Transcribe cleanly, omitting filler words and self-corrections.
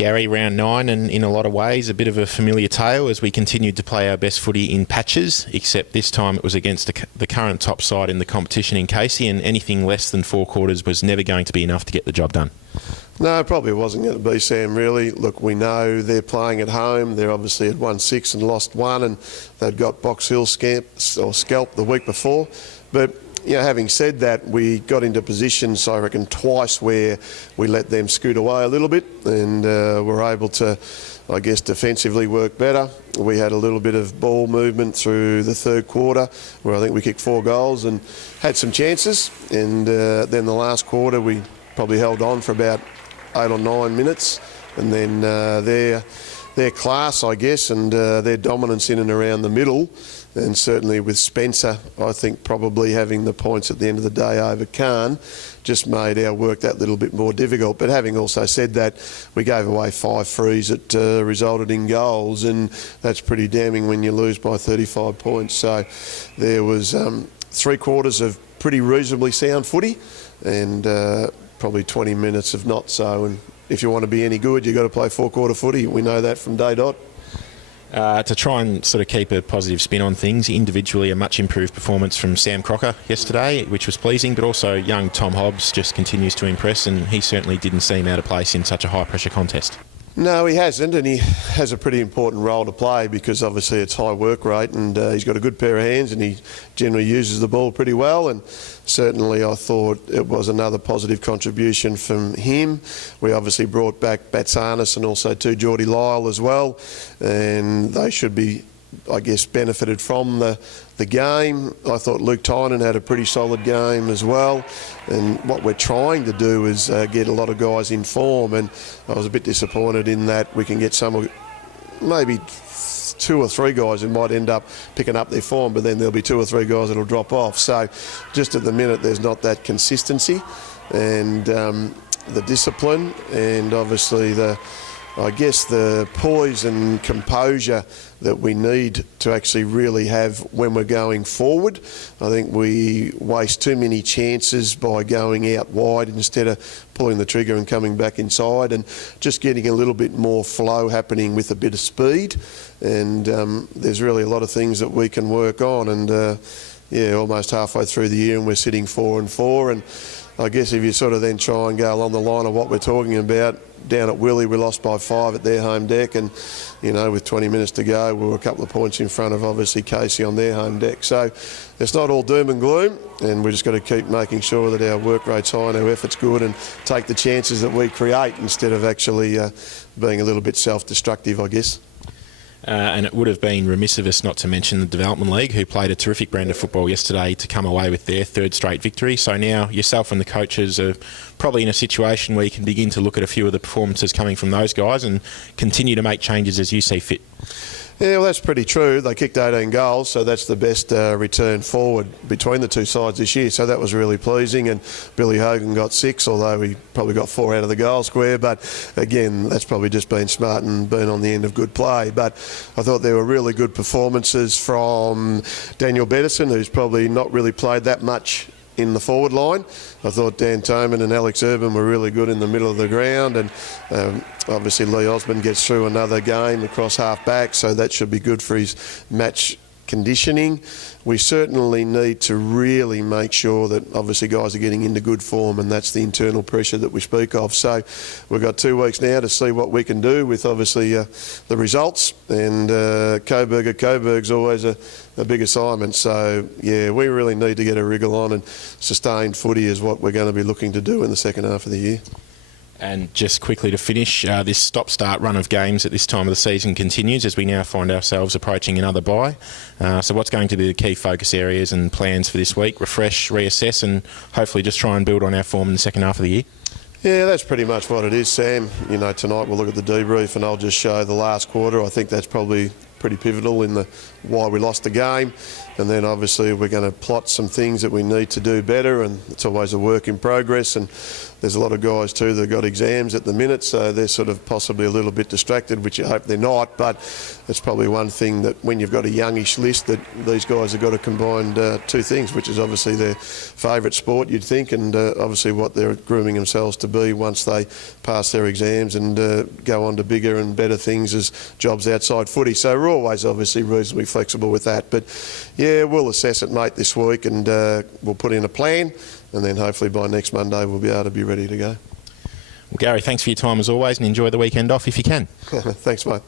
Gary, round 9, and in a lot of ways a bit of a familiar tale as we continued to play our best footy in patches, except this time it was against the current top side in the competition in Casey, and anything less than 4 quarters was never going to be enough to get the job done. No, it probably wasn't going to be, Sam, really. Look, we know they're playing at home. They're obviously at 1-6 and lost 1, and they'd got Box Hill scalped the week before. But having said that, we got into positions, I reckon, twice where we let them scoot away a little bit, and were able to, I guess, defensively work better. We had a little bit of ball movement through the third quarter where I think we kicked 4 goals and had some chances. And then the last quarter we probably held on for about 8 or 9 minutes, and then their class, I guess, and their dominance in and around the middle, and certainly with Spencer, I think probably having the points at the end of the day over Khan just made our work that little bit more difficult. But having also said that, we gave away 5 frees that resulted in goals, and that's pretty damning when you lose by 35 points. So there was 3 quarters of pretty reasonably sound footy, and probably 20 minutes of not so. And if you want to be any good, you've got to play 4-quarter footy. We know that from day dot. To try and sort of keep a positive spin on things, individually a much improved performance from Sam Crocker yesterday, which was pleasing, but also young Tom Hobbs just continues to impress, and he certainly didn't seem out of place in such a high-pressure contest. No, he hasn't, and he has a pretty important role to play because obviously it's high work rate, and he's got a good pair of hands, and he generally uses the ball pretty well. And certainly I thought it was another positive contribution from him. We obviously brought back Batsanis and also Geordie Lyle as well, and they should be, I guess, benefited from the game. I thought Luke Tynan had a pretty solid game as well, and what we're trying to do is get a lot of guys in form, and I was a bit disappointed in that we can get some, maybe 2 or 3 guys who might end up picking up their form, but then there'll be 2 or 3 guys that'll drop off. So just at the minute there's not that consistency and the discipline, and obviously the poise and composure that we need to actually really have when we're going forward. I think we waste too many chances by going out wide instead of pulling the trigger and coming back inside, and just getting a little bit more flow happening with a bit of speed. And there's really a lot of things that we can work on, and almost halfway through the year and we're sitting 4-4, and I guess if you sort of then try and go along the line of what we're talking about, down at Willie we lost by 5 at their home deck, and with 20 minutes to go we were a couple of points in front of obviously Casey on their home deck. So it's not all doom and gloom, and we just got to keep making sure that our work rate's high and our effort's good, and take the chances that we create instead of actually being a little bit self-destructive, I guess. And it would have been remiss of us not to mention the Development League, who played a terrific brand of football yesterday to come away with their 3rd straight victory. So now yourself and the coaches are probably in a situation where you can begin to look at a few of the performances coming from those guys and continue to make changes as you see fit. Yeah, well, that's pretty true. They kicked 18 goals, so that's the best return forward between the 2 sides this year. So that was really pleasing. And Billy Hogan got 6, although he probably got 4 out of the goal square. But again, that's probably just been smart and been on the end of good play. But I thought there were really good performances from Daniel Bettison, who's probably not really played that much in the forward line. I thought Dan Toman and Alex Urban were really good in the middle of the ground, and obviously Lee Osmond gets through another game across half back, so that should be good for his match conditioning. We certainly need to really make sure that obviously guys are getting into good form, and that's the internal pressure that we speak of. So we've got 2 weeks now to see what we can do with obviously the results, and Coburg's always a big assignment. So yeah, we really need to get a wriggle on, and sustained footy is what we're going to be looking to do in the second half of the year. And just quickly to finish, this stop-start run of games at this time of the season continues as we now find ourselves approaching another bye. So what's going to be the key focus areas and plans for this week? Refresh, reassess, and hopefully just try and build on our form in the second half of the year? Yeah, that's pretty much what it is, Sam. Tonight we'll look at the debrief and I'll just show the last quarter. I think that's probably pretty pivotal in the why we lost the game. And then obviously we're going to plot some things that we need to do better, and it's always a work in progress. And there's a lot of guys too that have got exams at the minute, so they're sort of possibly a little bit distracted, which you hope they're not. But it's probably one thing that when you've got a youngish list, that these guys have got to combine two things, which is obviously their favourite sport, you'd think, and obviously what they're grooming themselves to be once they pass their exams and go on to bigger and better things as jobs outside footy. So we're always obviously reasonably flexible with that. But yeah, we'll assess it, mate, this week, and we'll put in a plan, and then hopefully by next Monday we'll be able to be ready to go. Well, Gary, thanks for your time as always, and enjoy the weekend off if you can. Thanks, mate.